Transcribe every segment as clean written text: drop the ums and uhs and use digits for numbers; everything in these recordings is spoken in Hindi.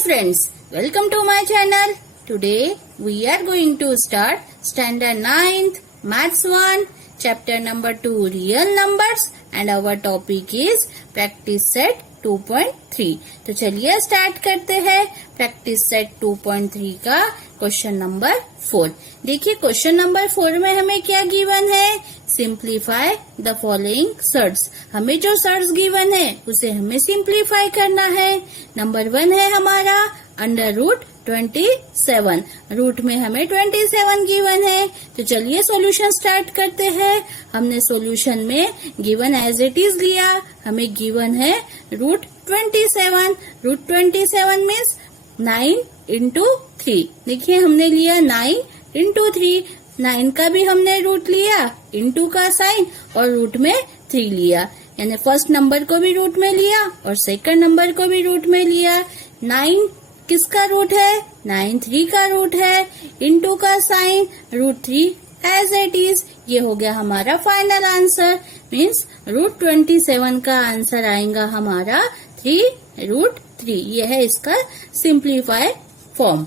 friends, welcome to my channel. Today we are going to start standard 9th maths 1 chapter number 2 real numbers and our topic is practice set 2.3. तो चलिए स्टार्ट करते हैं प्रैक्टिस सेट 2.3 का क्वेश्चन नंबर 4। देखिए क्वेश्चन नंबर 4 में हमें क्या गिवन है, सिंप्लीफाई द फॉलोइंग सर्ट्स। हमें जो सर्ट्स गिवन है उसे हमें सिंप्लीफाई करना है। नंबर 1 है हमारा अंडर रूट 27, रूट में हमें 27 गिवन है। तो चलिए सॉल्यूशन स्टार्ट करते हैं। हमने सॉल्यूशन में गिवन एज इट इज लिया, हमें गिवन है रूट 27। Root 27 means 9 into 3। देखिए हमने लिया 9 इंटू 3, 9 का भी हमने रूट लिया, इंटू का साइन और रूट में 3 लिया, यानी फर्स्ट नंबर को भी रूट में लिया और सेकंड नंबर को भी रूट में लिया। 9 किसका रूट है, 9 3 का रूट है, इंटू का sine, root 3 as it is. ये हो गया हमारा फाइनल आंसर, मीन्स रूट 27 का आंसर आएगा हमारा 3 रूट 3। ये है इसका सिंप्लीफाई फॉर्म।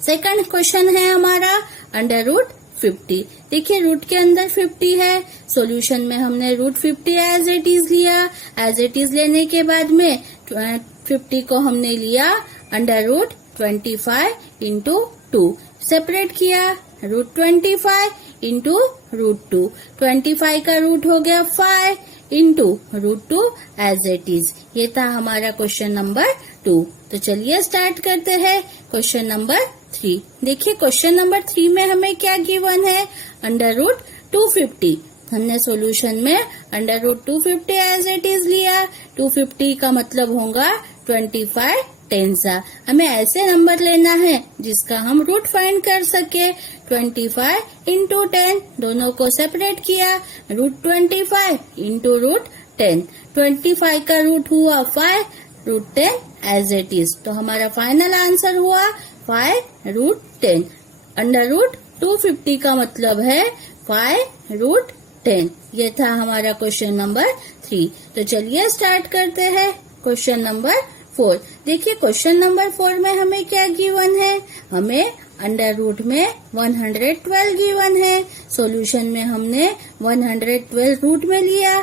सेकंड क्वेश्चन है हमारा अंडर रूट 50। देखिए रूट के अंदर 50 है, सॉल्यूशन में हमने रूट 50 एज इट इज लिया। एज इट इज लेने के बाद में 50 को हमने लिया अंडर रूट 25 इंटू 2, सेपरेट किया रूट 25 इंटू रूट 2। 25 का रूट हो गया 5 into root 2 as it is. ये था हमारा क्वेश्चन नंबर 2। तो चलिए स्टार्ट करते हैं क्वेश्चन नंबर 3। देखिए क्वेश्चन नंबर 3 में हमें क्या गिवन है, अंडर रूट 250। हमने सॉल्यूशन में under root 250 as it is लिया। 250 का मतलब होगा 25 टेंसा। हमें ऐसे नंबर लेना है जिसका हम रूट फाइंड कर सके। 25 इंटू 10, दोनों को सेपरेट किया, रूट 25 इंटू रूट 10। 25 का रूट हुआ 5, रूट 10 एज इट इज। तो हमारा फाइनल आंसर हुआ 5 रूट 10। अंडर रूट 250 का मतलब है 5 रूट 10। ये था हमारा क्वेश्चन नंबर 3। तो चलिए स्टार्ट करते हैं क्वेश्चन नंबर 4। देखिए क्वेश्चन नंबर 4 में हमें क्या गिवन है, हमें अंडर रूट में 112 गिवन है। सॉल्यूशन में हमने 112 रूट में लिया।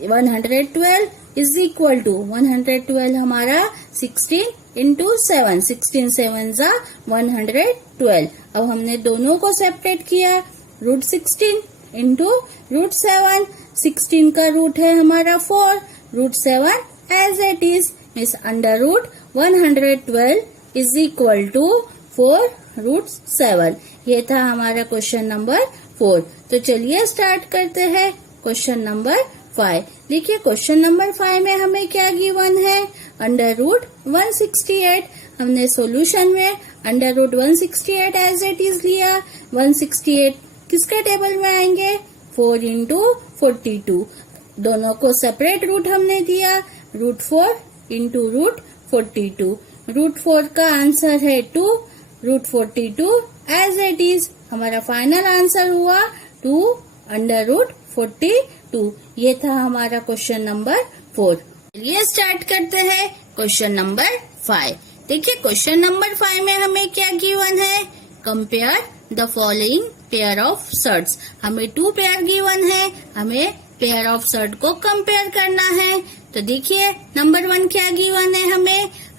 112 इज इक्वल टू 112 हमारा 16 इंटू 7, 16 7 जा 112। अब हमने दोनों को सेपरेट किया, रूट 16 इंटू रूट 7। 16 का रूट है हमारा 4, रूट 7 एज इट इज। इस under root 112 is equal to 4 root 7। ये था हमारा क्वेश्चन नंबर 4। तो चलिए स्टार्ट करते हैं क्वेश्चन नंबर 5। देखिए क्वेश्चन नंबर 5 में हमें क्या गिवन है, अंडर रूट 168। हमने सॉल्यूशन में under root 168 as it is लिया। 168 किसके टेबल में आएंगे, 4 इंटू 42। दोनों को सेपरेट रूट हमने दिया, रूट 4 इंटू रूट 42। रूट 4 का आंसर है 2, रूट 42 एज इट इज। हमारा फाइनल आंसर हुआ 2 अंडर रूट 42। ये था हमारा क्वेश्चन नंबर 4। चलिए स्टार्ट करते हैं क्वेश्चन नंबर 5। देखिए क्वेश्चन नंबर 5 में हमें क्या गिवन है, compare the following pair of surds. हमें 2 पेयर गिवन है, हमें पेयर ऑफ सर्ट को कंपेयर करना है। तो देखिए नंबर 1 क्या गिवन है,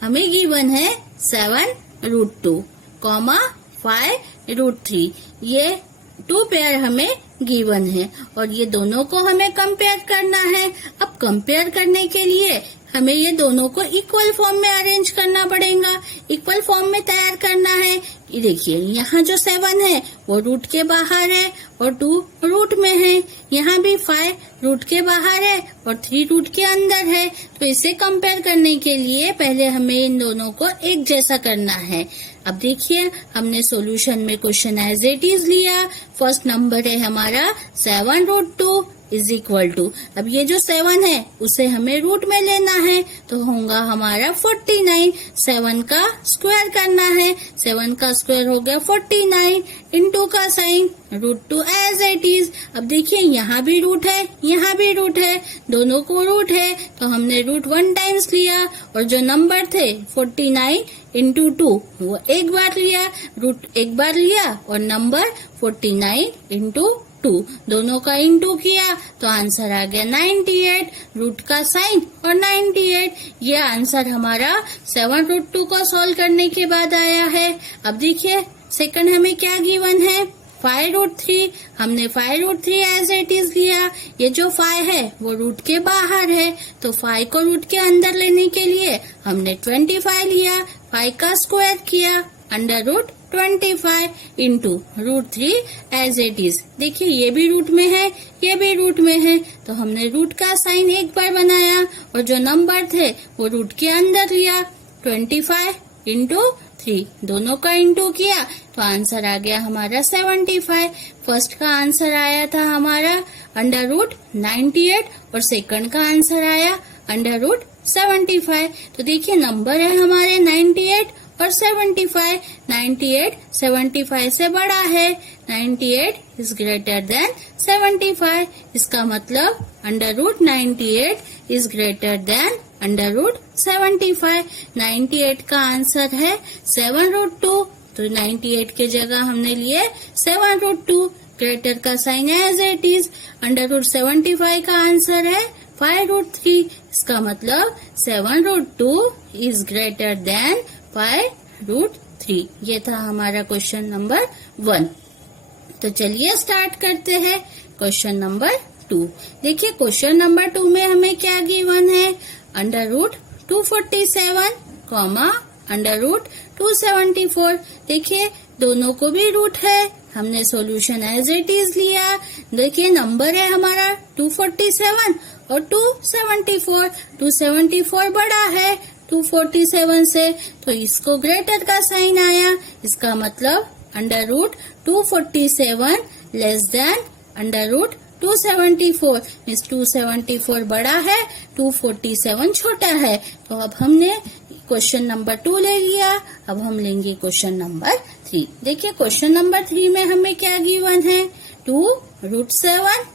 हमें गिवन है 7 रूट 2 कॉमा 5 रूट 3। ये 2 पेयर हमें गिवन है और ये दोनों को हमें कंपेयर करना है। अब कंपेयर करने के लिए हमें ये दोनों को इक्वल फॉर्म में अरेंज करना पड़ेगा, इक्वल फॉर्म में तैयार करना है। देखिए यहाँ जो 7 है वो रूट के बाहर है और 2 रूट में है। यहाँ भी 5 रूट के बाहर है और 3 रूट के अंदर है। तो इसे कंपेयर करने के लिए पहले हमें इन दोनों को एक जैसा करना है। अब देखिए हमने सॉल्यूशन में क्वेश्चन एज इट इज लिया। फर्स्ट नंबर है हमारा 7 रूट 2, इज इक्वल टू, अब ये जो 7 है उसे हमें रूट में लेना है तो होगा हमारा 49। 7 का स्क्वायर करना है, 7 का स्क्वायर हो गया 49, इनटू का साइन √2 एज इट इज। अब देखिए यहाँ भी रूट है, यहाँ भी रूट है, दोनों को रूट है तो हमने रूट 1 टाइम्स लिया और जो नंबर थे 49 इंटू 2 वो एक बार लिया, रूट एक बार लिया और नंबर 49 इंटू 2 दोनों का इंटू किया तो आंसर आ गया 98, रूट का साइन और 98। ये आंसर हमारा 7√2 को सॉल्व करने के बाद आया है। अब देखिए सेकंड हमें क्या गिवन है, 5√3। हमने 5√3 एज इट इज लिया। ये जो 5 है वो रूट के बाहर है तो 5 को रूट के अंदर लेने के लिए हमने 25 लिया, 5 का स्क्वायर किया √25 इंटू √3 एज इट इज। देखिए ये भी रूट में है, ये भी रूट में है तो हमने रूट का साइन एक बार बनाया और जो नंबर थे वो रूट के अंदर लिया, 25 इंटू 3 दोनों का इंटू किया तो आंसर आ गया हमारा 75। फर्स्ट का आंसर आया था हमारा √98 और सेकंड का आंसर आया √75। तो देखिए नंबर है हमारे 98 और 75। 98 75 से बड़ा है, 98 इज ग्रेटर देन 75। इसका मतलब √98 इज ग्रेटर देन √75। 98 का आंसर है 7√2 तो 98 के जगह हमने लिए 7√2, ग्रेटर का साइन एज इट इज। √75 का आंसर है 5√3। इसका मतलब 7√2 इज ग्रेटर देन 5√3। ये था हमारा क्वेश्चन नंबर 1। तो चलिए स्टार्ट करते हैं क्वेश्चन नंबर 2। देखिए क्वेश्चन नंबर 2 में हमें क्या गिवन है, √247, √274। देखिए दोनों को भी रूट है, हमने सॉल्यूशन एज इट इज लिया। देखिए नंबर है हमारा 247 और 274। 274 बड़ा है 247 से तो इसको ग्रेटर का साइन आया। इसका मतलब √247 लेस देन √274 मीन्स 274 बड़ा है, 247 छोटा है। तो अब हमने क्वेश्चन नंबर 2 ले लिया। अब हम लेंगे क्वेश्चन नंबर 3। देखिए क्वेश्चन नंबर 3 में हमें क्या गिवन है, 2√7,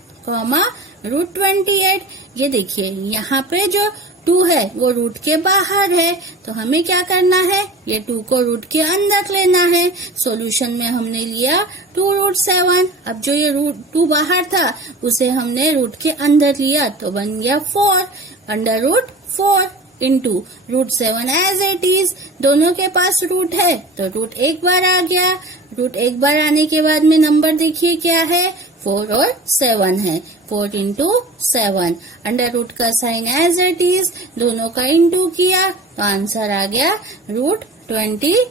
√28। ये देखिए यहाँ पे जो 2 है वो रूट के बाहर है तो हमें क्या करना है, ये 2 को रूट के अंदर लेना है। सॉल्यूशन में हमने लिया 2√7। अब जो ये रूट 2 बाहर था उसे हमने रूट के अंदर लिया तो बन गया 4 √4 इंटू √7 एज इट इज। दोनों के पास रूट है तो रूट एक बार आ गया। रूट एक बार आने के बाद में नंबर देखिए क्या है, 4 और 7 है, 4 इंटू 7। अंडर रूट का साइन एज इट इज, दोनों का इंटू किया तो आंसर आ गया √28।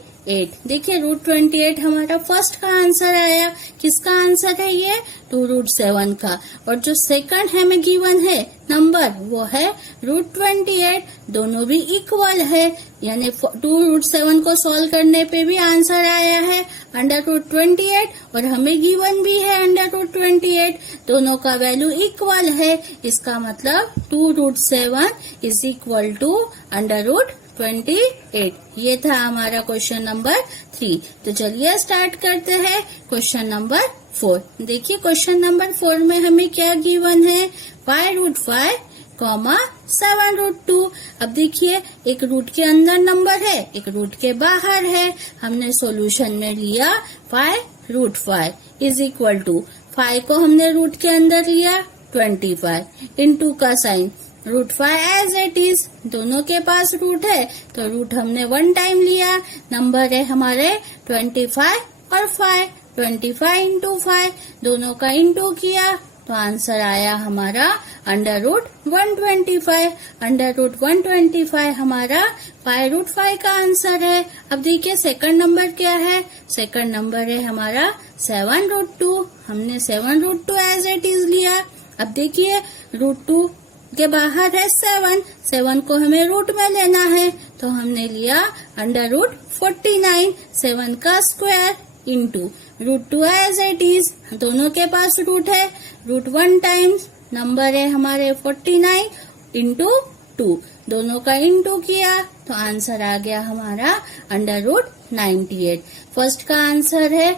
देखिए √28 हमारा फर्स्ट का आंसर आया। किसका आंसर है ये, 2√7 का। और जो सेकंड हमें गिवन है नंबर वो है √28। दोनों भी इक्वल है यानी 2√7 को सॉल्व करने पे भी आंसर आया है √28 और हमें गिवन भी है √28। दोनों का वैल्यू इक्वल है। इसका मतलब 2√7 इज इक्वल टू √28। ये था हमारा क्वेश्चन नंबर 3। तो चलिए स्टार्ट करते हैं क्वेश्चन नंबर 4। देखिए क्वेश्चन नंबर 4 में हमें क्या गिवन है, 5√5, 7√2। अब देखिए एक रूट के अंदर नंबर है, एक रूट के बाहर है। हमने सॉल्यूशन में लिया 5√5 इज इक्वल टू 5 को हमने रूट के अंदर लिया 25 इंटू का साइन √5 एज इट इज। दोनों के पास रूट है तो रूट हमने 1 टाइम लिया। नंबर है हमारे 25 और 5, 25 इंटू 5 दोनों का इंटू किया तो आंसर आया हमारा √125। √125 हमारा 5√5 का आंसर है। अब देखिए सेकंड नंबर क्या है, सेकंड नंबर है हमारा 7√2। हमने 7√2 एज इट इज लिया। अब देखिए √2 के बाहर है 7, 7 को हमें रूट में लेना है तो हमने लिया √49, 7 का square into √2 as it is. दोनों के पास रूट है, √1 टाइम्स नंबर है हमारे 49 इंटू 2, दोनों का इंटू किया तो आंसर आ गया हमारा √98। फर्स्ट का आंसर है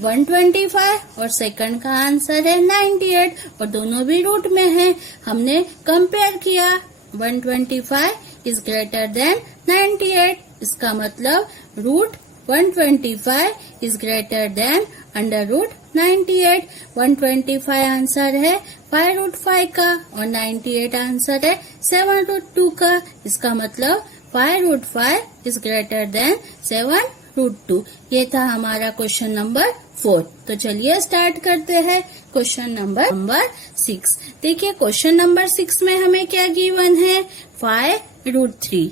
125 और सेकंड का आंसर है 98 और दोनों भी रूट में है। हमने कंपेयर किया, 125 इज ग्रेटर देन 98, इसका मतलब √125 इज ग्रेटर देन √98। 125 आंसर है 5√5 का और 98 आंसर है 7√2 का, इसका मतलब 5√5 इज ग्रेटर देन 7√2। ये था हमारा क्वेश्चन नंबर 4। तो चलिए स्टार्ट करते हैं क्वेश्चन नंबर 6। देखिए क्वेश्चन नंबर 6 में हमें क्या गिवन है, 5√3,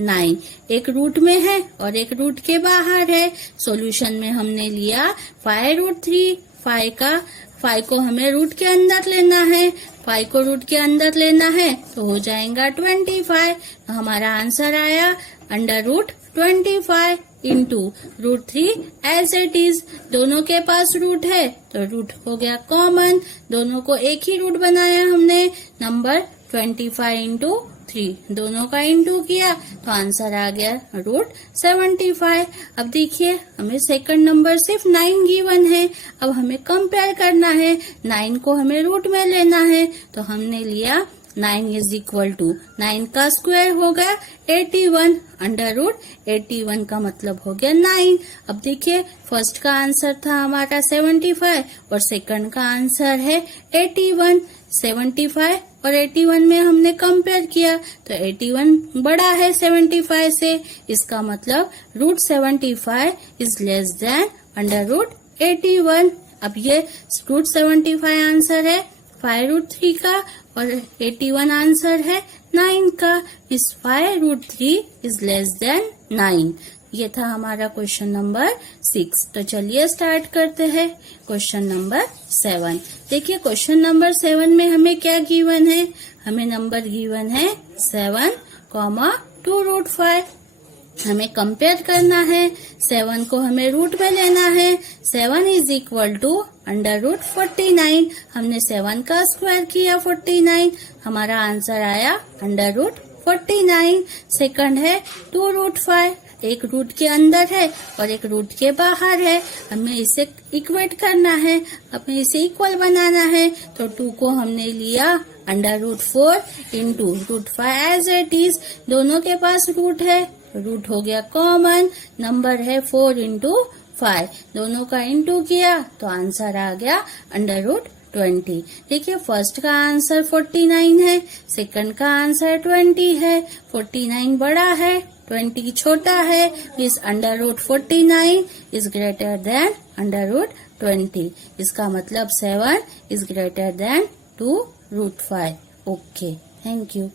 9 एक रूट में है और एक रूट के बाहर है। सॉल्यूशन में हमने लिया 5√3, 5 को हमें रूट के अंदर लेना है, 5 को रूट के अंदर लेना है तो हो जाएगा 25। तो हमारा आंसर आया √25 इंटू √3 एज इट इज। दोनों के पास रूट है तो रूट हो गया कॉमन, दोनों को एक ही रूट बनाया हमने, नंबर 25 इंटू 3, दोनों का इंटू किया तो आंसर आ गया √75। अब देखिए हमें सेकंड नंबर सिर्फ 9 गिवन है, अब हमें कंपेयर करना है, 9 को हमें रूट में लेना है तो हमने लिया 9 इज इक्वल टू 9 का स्क्वायर होगा 81, √81 का मतलब हो गया 9। अब देखिए फर्स्ट का आंसर था हमारा 75 और सेकंड का आंसर है 81। 75 और 81 में हमने कंपेयर किया तो 81 बड़ा है 75 से, इसका मतलब √75 इज लेस देन √81। अब ये √75 आंसर है 5√3 का और 81 आंसर है 9 का, इस 5√3 इज लेस देन 9। ये था हमारा क्वेश्चन नंबर 6। तो चलिए स्टार्ट करते हैं क्वेश्चन नंबर 7। देखिए क्वेश्चन नंबर 7 में हमें क्या गिवन है, हमें नंबर गिवन है 7, 2√5। हमें कंपेयर करना है, 7 को हमें रूट में लेना है, 7 इज इक्वल टू √49। हमने 7 का स्क्वायर किया 49, हमारा आंसर आया √49। सेकंड है 2√5, एक रूट के अंदर है और एक रूट के बाहर है, हमें इसे इक्वेट करना है, हमें इसे इक्वल बनाना है तो 2 को हमने लिया √4 इंटू √5 एज इट इज। दोनों के पास रूट है, रूट हो गया कॉमन, नंबर है 4 इंटू 5, दोनों का इंटू किया तो आंसर आ गया √20। देखिए फर्स्ट का आंसर 49 है, सेकंड का आंसर 20 है। 49 बड़ा है, 20 छोटा है, इस √49 इज ग्रेटर देन √20। इसका मतलब 7 is greater than 2√5। Okay, thank you.